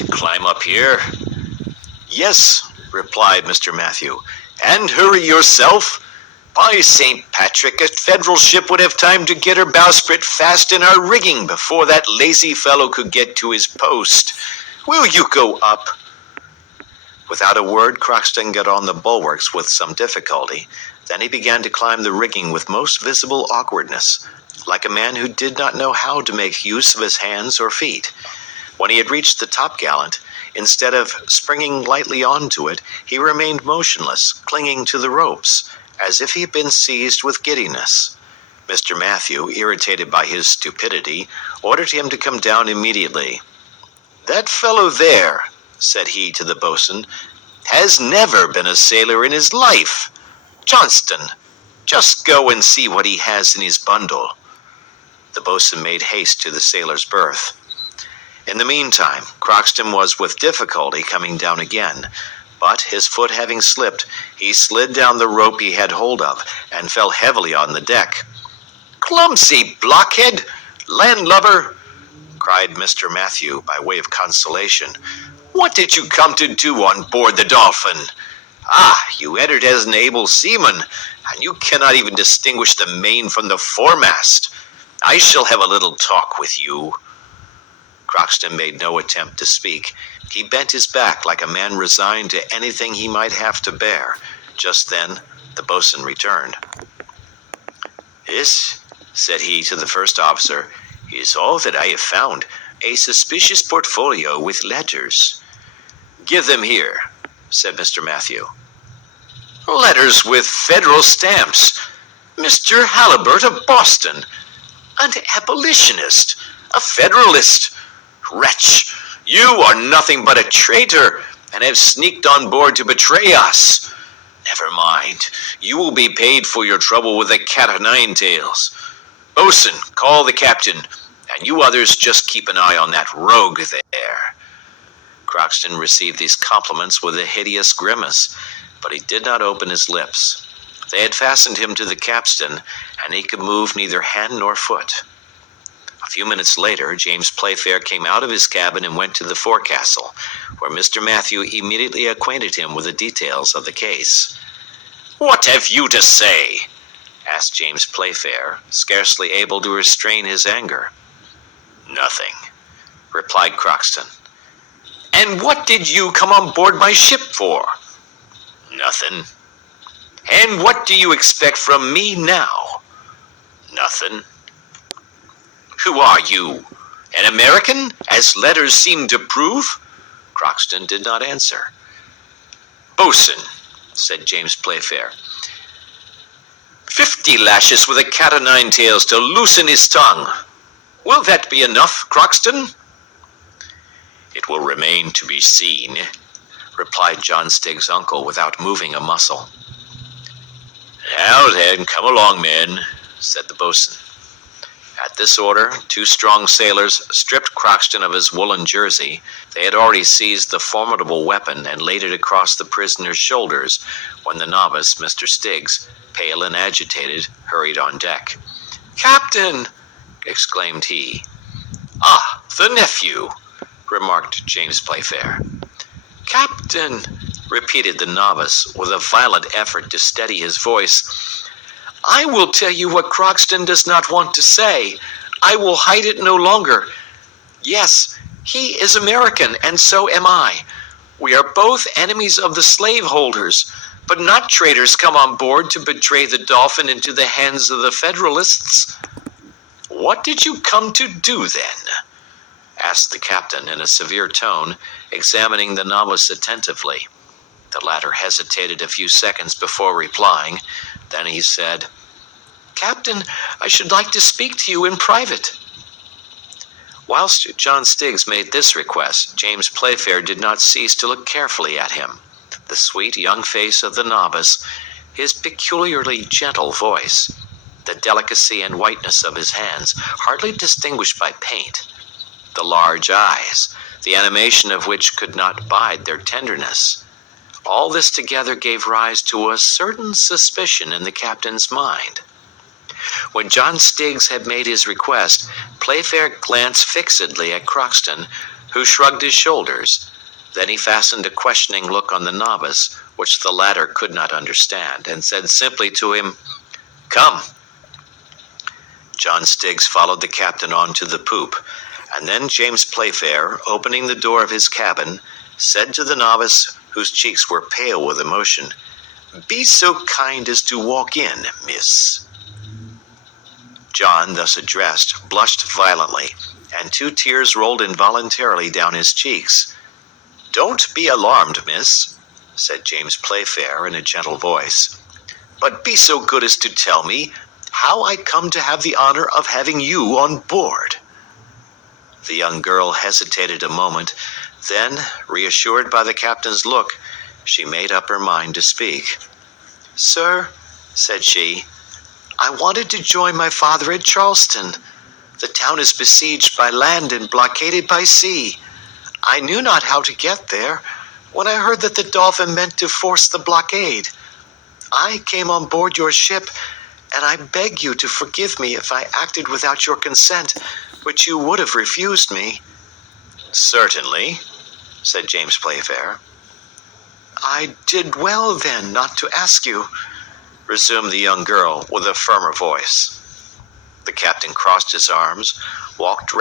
to climb up here?" "Yes," replied Mr. Matthew. "And hurry yourself. By St. Patrick, a Federal ship would have time to get her bowsprit fast in our rigging before that lazy fellow could get to his post. Will you go up?" Without a word, Crockston got on the bulwarks with some difficulty. Then he began to climb the rigging with most visible awkwardness, like a man who did not know how to make use of his hands or feet. When he had reached the topgallant, instead of springing lightly onto it, he remained motionless, clinging to the ropes, as if he had been seized with giddiness. Mr. Matthew, irritated by his stupidity, ordered him to come down immediately. "That fellow there," said he to the boatswain, "has never been a sailor in his life. Johnston, just go and see what he has in his bundle." The boatswain made haste to the sailor's berth. In the meantime, Crockston was with difficulty coming down again, but his foot having slipped, he slid down the rope he had hold of, and fell heavily on the deck. "Clumsy blockhead! Landlubber!" cried Mr. Matthew by way of consolation. "What did you come to do on board the Dolphin? You entered as an able seaman, and you cannot even distinguish the main from the foremast. I shall have a little talk with you." Crockston made no attempt to speak. He bent his back like a man resigned to anything he might have to bear. Just then, the boatswain returned. "This," said he to the first officer, "is all that I have found, a suspicious portfolio with letters." "Give them here," said Mr. Matthew. "Letters with Federal stamps. Mr. Halliburtt of Boston, an abolitionist, a Federalist. Wretch, you are nothing but a traitor, and have sneaked on board to betray us. Never mind, you will be paid for your trouble with the cat-o'-nine-tails. Boatswain, call the captain, and you others just keep an eye on that rogue there." Crockston received these compliments with a hideous grimace, but he did not open his lips. They had fastened him to the capstan, and he could move neither hand nor foot. A few minutes later, James Playfair came out of his cabin and went to the forecastle, where Mr. Matthew immediately acquainted him with the details of the case. "What have you to say?" asked James Playfair, scarcely able to restrain his anger. "Nothing," replied Crockston. "And what did you come on board my ship for?" "Nothing." "And what do you expect from me now?" "Nothing." "Who are you? An American, as letters seem to prove?" Crockston did not answer. "Boatswain," said James Playfair, 50 lashes with a cat-o'-nine-tails to loosen his tongue. Will that be enough, Crockston?" "It will remain to be seen," replied John Stiggs' uncle without moving a muscle. "Now then, come along, men," said the boatswain. At this order, 2 strong sailors stripped Crockston of his woolen jersey. They had already seized the formidable weapon and laid it across the prisoner's shoulders when the novice, Mr. Stiggs, pale and agitated, hurried on deck. "Captain!" exclaimed he. "Ah, the nephew," remarked James Playfair. "Captain," repeated the novice with a violent effort to steady his voice, "I will tell you what Crockston does not want to say. I will hide it no longer. Yes, he is American, and so am I. We are both enemies of the slaveholders, but not traitors come on board to betray the Dolphin into the hands of the Federalists." "What did you come to do, then?" asked the captain in a severe tone, examining the novice attentively. The latter hesitated a few seconds before replying. Then he said, "Captain, I should like to speak to you in private." Whilst John Stiggs made this request, James Playfair did not cease to look carefully at him. The sweet young face of the novice, his peculiarly gentle voice, the delicacy and whiteness of his hands, hardly distinguished by paint, the large eyes, the animation of which could not bide their tenderness. All this together gave rise to a certain suspicion in the captain's mind. When John Stiggs had made his request, Playfair glanced fixedly at Crockston, who shrugged his shoulders. Then he fastened a questioning look on the novice, which the latter could not understand, and said simply to him, "Come." John Stiggs followed the captain on to the poop, and then James Playfair, opening the door of his cabin, said to the novice, whose cheeks were pale with emotion, "Be so kind as to walk in, miss." John, thus addressed, blushed violently, and 2 tears rolled involuntarily down his cheeks. "Don't be alarmed, miss," said James Playfair in a gentle voice, "but be so good as to tell me how I come to have the honor of having you on board." The young girl hesitated a moment, then, reassured by the captain's look, she made up her mind to speak. "Sir," said she, "I wanted to join my father at Charleston. The town is besieged by land and blockaded by sea. I knew not how to get there, when I heard that the Dolphin meant to force the blockade. I came on board your ship, and I beg you to forgive me if I acted without your consent, which you would have refused me." "Certainly," said James Playfair. "I did well, then, not to ask you," resumed the young girl with a firmer voice. The captain crossed his arms, walked